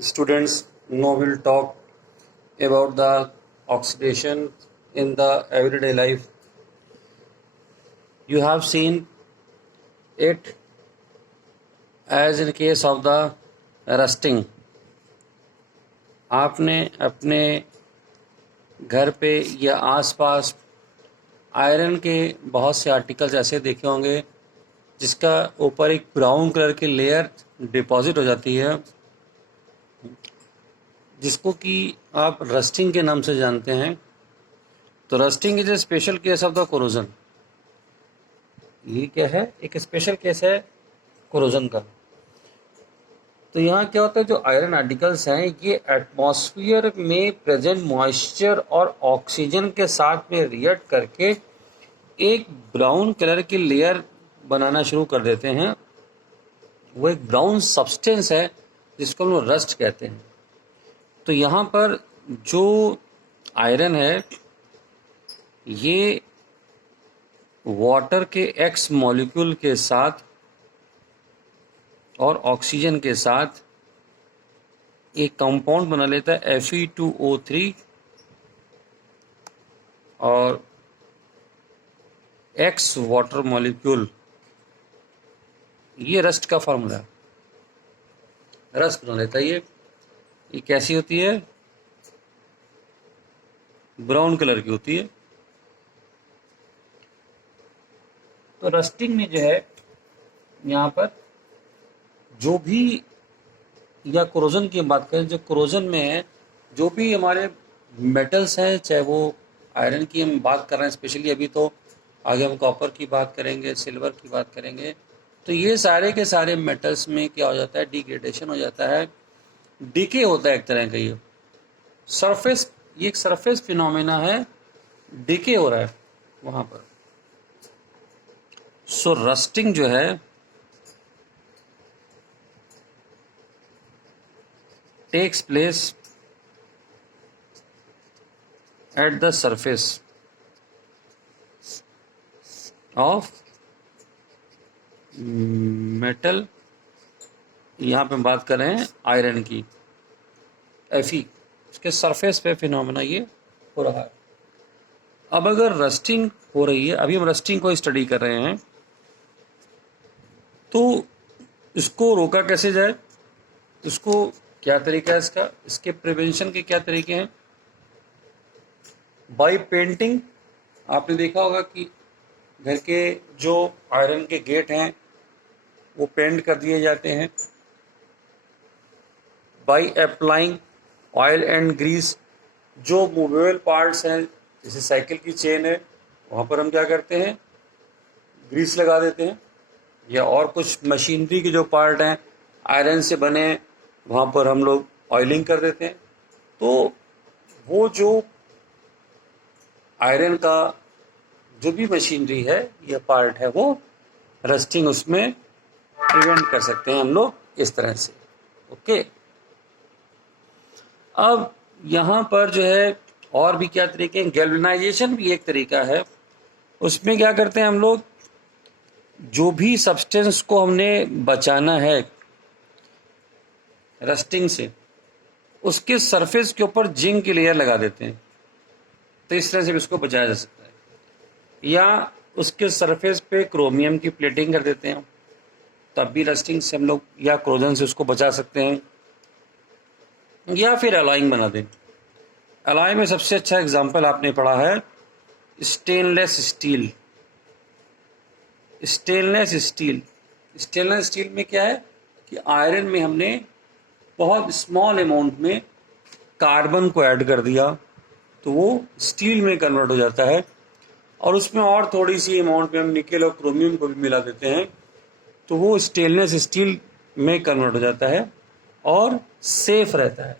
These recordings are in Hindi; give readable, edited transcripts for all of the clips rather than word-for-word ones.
Students, now we'll talk about the oxidation in the everyday life. You have seen it as in case of the rusting. आपने अपने घर पे या आसपास आयरन के बहुत से आर्टिकल्स ऐसे देखे होंगे जिसका ऊपर एक ब्राउन कलर की लेयर डिपॉजिट हो जाती है, जिसको कि आप रस्टिंग के नाम से जानते हैं। तो rusting is a special case of the corrosion. ये क्या है? एक स्पेशल केस है कोरोजन का। तो यहाँ क्या होता है, जो आयरन आर्टिकल्स हैं ये एटमॉस्फेयर में प्रेजेंट मॉइस्चर और ऑक्सीजन के साथ में रिएक्ट करके एक ब्राउन कलर की लेयर बनाना शुरू कर देते हैं। वो एक ब्राउन सब्सटेंस है जिसको हम लोग रस्ट कहते हैं। तो यहाँ पर जो आयरन है ये वाटर के एक्स मॉलिक्यूल के साथ और ऑक्सीजन के साथ एक कंपाउंड बना लेता है Fe2O3 और एक्स वाटर मॉलिक्यूल। ये रस्ट का फॉर्मूला है, रस्ट बना लेता है। ये कैसी होती है? ब्राउन कलर की होती है। तो रस्टिंग में जो है यहाँ पर जो भी, या कोरोजन की बात करें, जो कोरोजन में है जो भी हमारे मेटल्स हैं, चाहे वो आयरन की हम बात कर रहे हैं स्पेशली अभी, तो आगे हम कॉपर की बात करेंगे, सिल्वर की बात करेंगे। तो ये सारे के सारे मेटल्स में क्या हो जाता है? डिग्रेडेशन हो जाता है, डीके होता है एक तरह का। ये सरफेस, ये एक सरफेस फिनोमेना है, डीके हो रहा है वहाँ पर। सो रस्टिंग जो है takes place at the surface of metal। यहाँ पे बात कर रहे हैं आयरन की, Fe, उसके सरफेस पे फिनोमेना ये हो रहा है। अब अगर रस्टिंग हो रही है, अभी हम रस्टिंग को स्टडी कर रहे हैं, तो इसको रोका कैसे जाए? इसको क्या तरीका है इसका? इसके प्रिवेंशन के क्या तरीके हैं? By painting. आपने देखा होगा कि घर के जो आयरन के गेट हैं वो पेंट कर दिए जाते हैं। By applying oil and grease. जो मूवेबल पार्ट्स हैं जैसे साइकिल की चेन है, वहाँ पर हम क्या करते हैं? ग्रीस लगा देते हैं। या और कुछ मशीनरी के जो पार्ट हैं आयरन से बने, वहाँ पर हम लोग ऑयलिंग कर देते हैं। तो वो जो आयरन का जो भी मशीनरी है या पार्ट है, वो रस्टिंग उसमें प्रिवेंट कर सकते हैं हम लोग इस तरह से। ओके, अब यहाँ पर जो है और भी क्या तरीके हैं? गैल्वेनाइजेशन भी एक तरीका है। उसमें क्या करते हैं हम लोग? जो भी सब्सटेंस को हमने बचाना है रस्टिंग से, उसके सरफेस के ऊपर जिंक की लेयर लगा देते हैं। तो इस तरह से भी उसको बचाया जा सकता है। या उसके सरफेस पे क्रोमियम की प्लेटिंग कर देते हैं, तब भी रस्टिंग से हम लोग या कोरोजन से उसको बचा सकते हैं। या फिर अलॉइंग बना दें। अलॉय में सबसे अच्छा एग्जाम्पल आपने पढ़ा है stainless steel. Stainless steel, stainless steel में क्या है कि आयरन में हमने बहुत स्मॉल अमाउंट में कार्बन को ऐड कर दिया, तो वो स्टील में कन्वर्ट हो जाता है। और उसमें और थोड़ी सी अमाउंट में हम निकेल और क्रोमियम को भी मिला देते हैं, तो वो स्टेनलेस स्टील में कन्वर्ट हो जाता है और सेफ रहता है।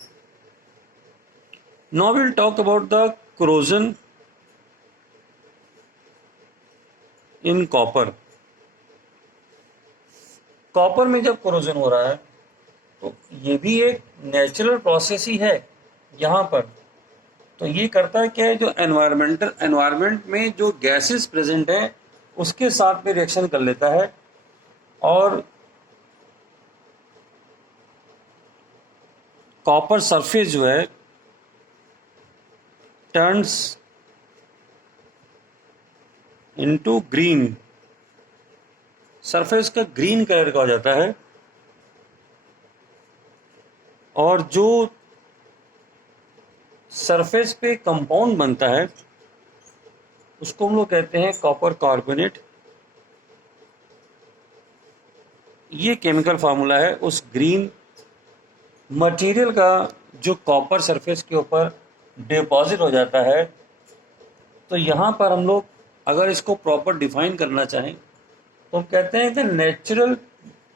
Now will talk about the corrosion in copper. Copper में जब कोरोजन हो रहा है तो ये भी एक नेचुरल प्रोसेस ही है यहाँ पर। तो ये करता है क्या है, जो एनवायरमेंट में जो गैसेस प्रेजेंट हैं उसके साथ में रिएक्शन कर लेता है और कॉपर सरफेस जो है टर्न्स इनटू ग्रीन, सरफेस का ग्रीन कलर का हो जाता है, और जो सरफेस पे कंपाउंड बनता है उसको हम लोग कहते हैं कॉपर कार्बोनेट। ये केमिकल फार्मूला है उस ग्रीन मटेरियल का जो कॉपर सरफेस के ऊपर डिपॉजिट हो जाता है। तो यहाँ पर हम लोग अगर इसको प्रॉपर डिफाइन करना चाहें तो हम कहते हैं the natural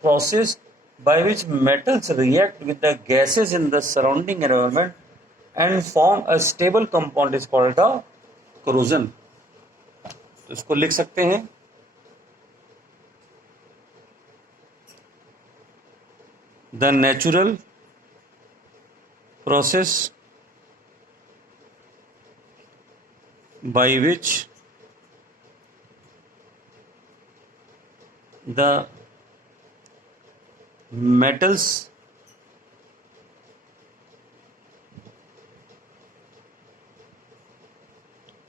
process by which metals react with the gases in the surrounding environment and form a stable compound is called the corrosion। तो इसको लिख सकते हैं the natural process by which the metals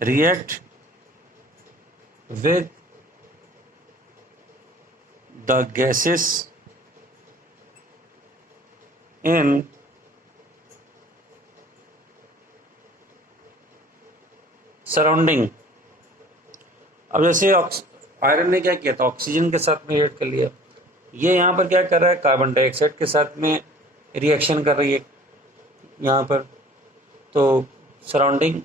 react with the gases in surrounding. अब जैसे आयरन ने क्या किया था, ऑक्सीजन के साथ में रिएक्ट कर लिया, ये यहाँ पर क्या कर रहा है, कार्बन डाइऑक्साइड के साथ में रिएक्शन कर रही है यहाँ पर। तो surrounding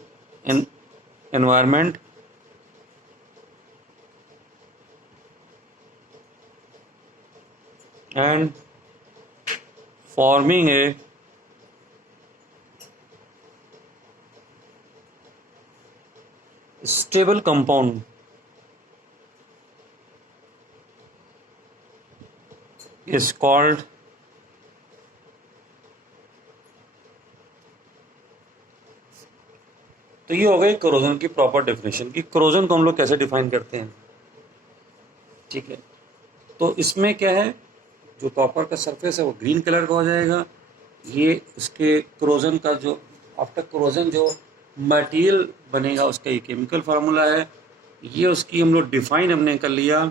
environment and forming a stable compound is called तो ये हो गई कोरोजन की प्रॉपर डेफिनेशन कि कोरोजन को हम लोग कैसे डिफाइन करते हैं। ठीक है, तो इसमें क्या है, जो कॉपर का सरफेस है वो ग्रीन कलर का हो जाएगा। ये उसके कोरोजन का जो आफ्टर कोरोजन जो मटेरियल बनेगा उसका ये केमिकल फार्मूला है। ये उसकी हम लोग डिफाइन हमने कर लिया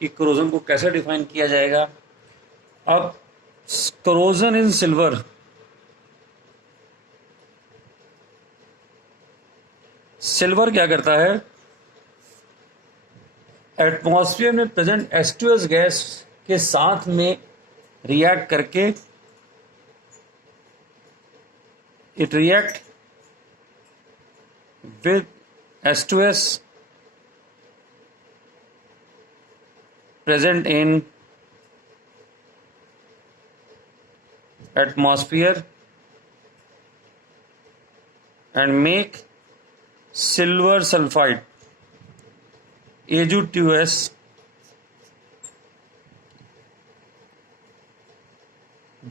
कि कोरोजन को कैसे डिफाइन किया जाएगा। अब कोरोजन इन सिल्वर, सिल्वर क्या करता है, एटमॉस्फेयर में प्रेजेंट H2S गैस के साथ में रिएक्ट करके it react with H2S present in atmosphere and make silver sulfide Ag2S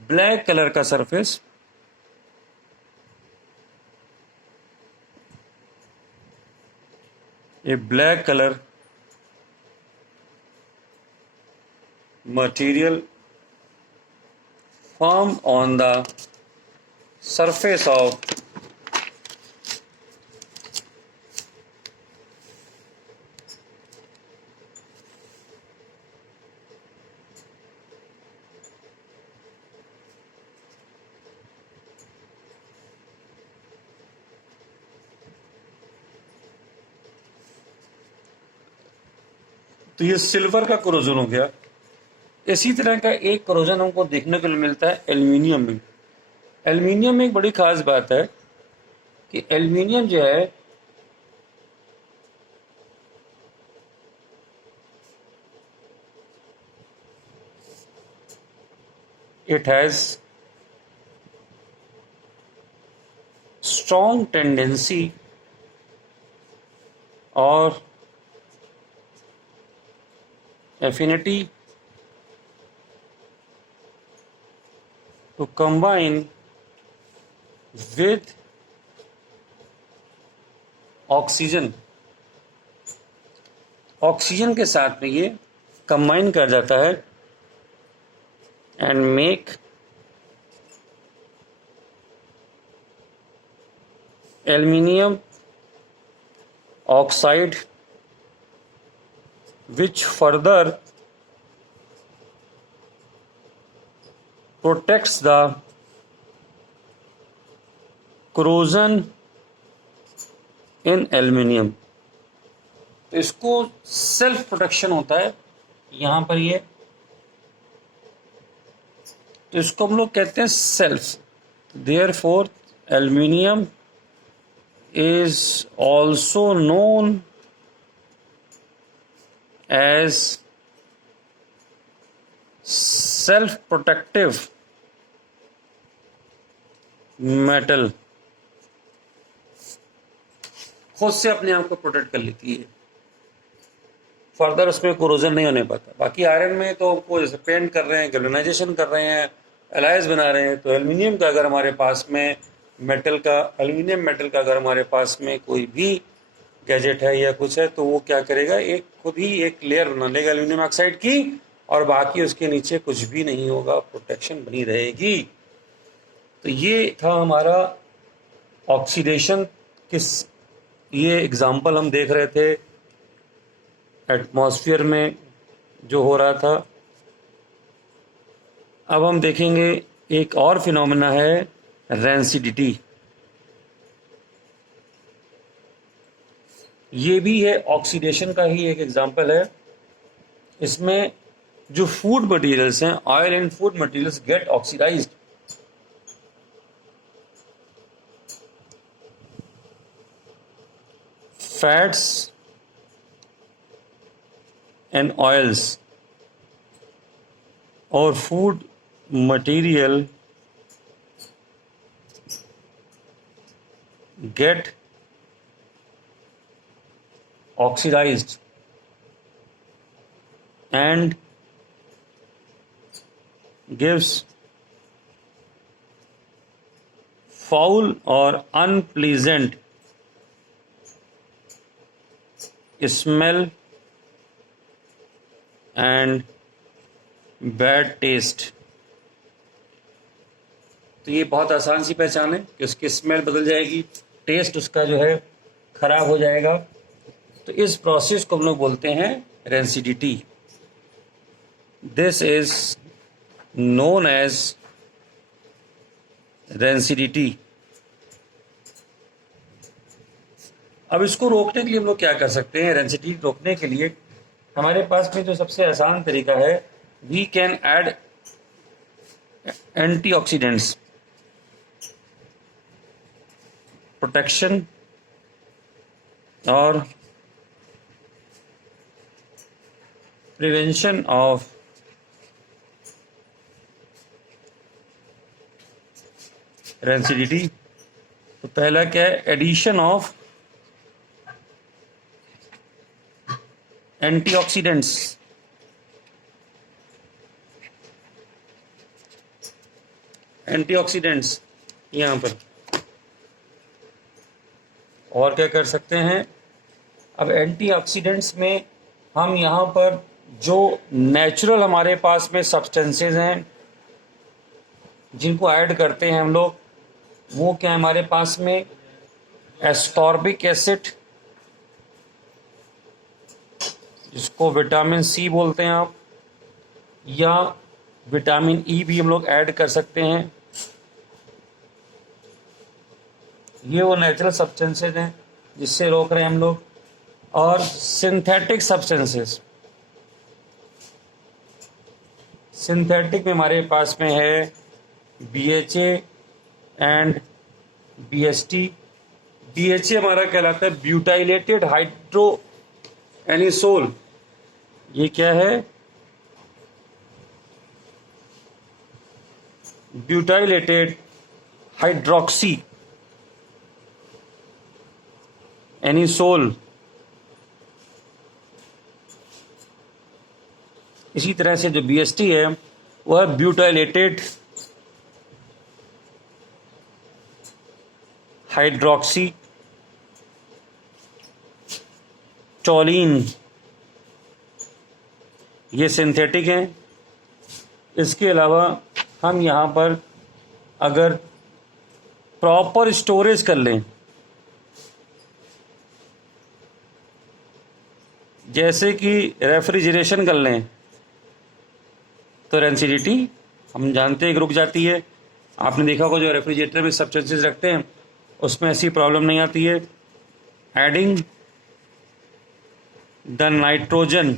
black colour का surface. a black color material formed on the surface of तो ये सिल्वर का कोरोजन हो गया। इसी तरह का एक कोरोजन हमको देखने को मिलता है एल्युमिनियम में। एल्युमिनियम में एक बड़ी खास बात है कि एल्युमिनियम जो है इट हैज स्ट्रॉन्ग टेंडेंसी और affinity to combine with oxygen. Oxygen के साथ में ये कंबाइन कर जाता है and make aluminium oxide which further protects the corrosion in aluminium। तो इसको सेल्फ प्रोटेक्शन होता है यहाँ पर ये, तो इसको हम लोग कहते हैं self. Therefore aluminium is also known as self protective metal, खुद से अपने आप को प्रोटेक्ट कर लेती है, फर्दर उसमें कोरोजन नहीं होने पाता। बाकी आयरन में तो वो जैसे पेंट कर रहे हैं, गैल्वेनाइजेशन कर रहे हैं, एलाइज बना रहे हैं, तो एल्युमिनियम का अगर हमारे पास में एल्युमिनियम मेटल का अगर हमारे पास में कोई भी गैजेट है या कुछ है, तो वो क्या करेगा, एक खुद ही एक लेयर बना लेगा एल्युमिनियम ऑक्साइड की, और बाकी उसके नीचे कुछ भी नहीं होगा, प्रोटेक्शन बनी रहेगी। तो ये था हमारा ऑक्सीडेशन किस, ये एग्जाम्पल हम देख रहे थे एटमॉस्फेयर में जो हो रहा था। अब हम देखेंगे एक और फिनोमेना है रेंसिडिटी। ये भी है ऑक्सीडेशन का ही एक एग्जाम्पल है। इसमें जो फूड मटेरियल्स हैं, oil and food materials get oxidised. Fats and oils और food material get oxidized and gives foul or unpleasant smell and bad taste। तो ये बहुत आसान सी पहचान है कि उसकी स्मेल बदल जाएगी, टेस्ट उसका जो है खराब हो जाएगा। तो इस प्रोसेस को हम लोग बोलते हैं rancidity. This is known as rancidity. अब इसको रोकने के लिए हम लोग क्या कर सकते हैं, रेंसिडिटी रोकने के लिए हमारे पास में जो सबसे आसान तरीका है, we can add antioxidants, protection और प्रिवेंशन ऑफ रेंसिडिटी। तो पहला क्या है, एडिशन ऑफ एंटीऑक्सीडेंट्स। एंटीऑक्सीडेंट्स यहां पर, और क्या कर सकते हैं, अब एंटीऑक्सीडेंट्स में हम यहाँ पर जो नेचुरल हमारे पास में सब्सटेंसेस हैं जिनको ऐड करते हैं हम लोग, वो क्या है हमारे पास में, एस्कॉर्बिक एसिड, जिसको विटामिन सी बोलते हैं आप, या विटामिन ई भी हम लोग ऐड कर सकते हैं। ये वो नेचुरल सब्सटेंसेस हैं जिससे रोक रहे हैं हम लोग। और सिंथेटिक सब्सटेंसेस, सिंथेटिक में हमारे पास में है BHA एंड BHT। BHA हमारा कहलाता है ब्यूटाइलेटेड हाइड्रो एनिसोल। ये क्या है, ब्यूटाइलेटेड हाइड्रोक्सी एनिसोल। इसी तरह से जो BHT है वह है ब्यूटाइलेटेड हाइड्रोक्सी टोलिन। ये सिंथेटिक हैं। इसके अलावा हम यहाँ पर अगर प्रॉपर स्टोरेज कर लें जैसे कि रेफ्रिजरेशन कर लें तो रेंसिडिटी हम जानते हैं कि रुक जाती है। आपने देखा होगा जो रेफ्रिजरेटर में सब्सटेंसेस रखते हैं उसमें ऐसी प्रॉब्लम नहीं आती है। Adding the nitrogen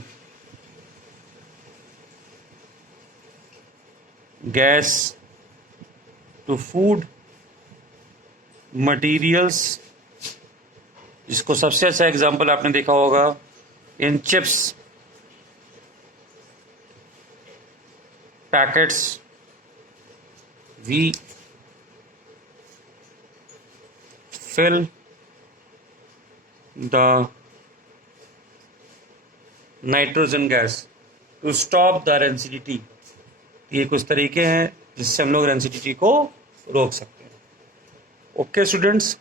gas to food materials, जिसको सबसे अच्छा एग्जांपल आपने देखा होगा in chips packets, we fill the nitrogen gas to stop the rancidity. ये कुछ तरीके हैं जिससे हम लोग रेंसिडिटी को रोक सकते हैं। Okay students,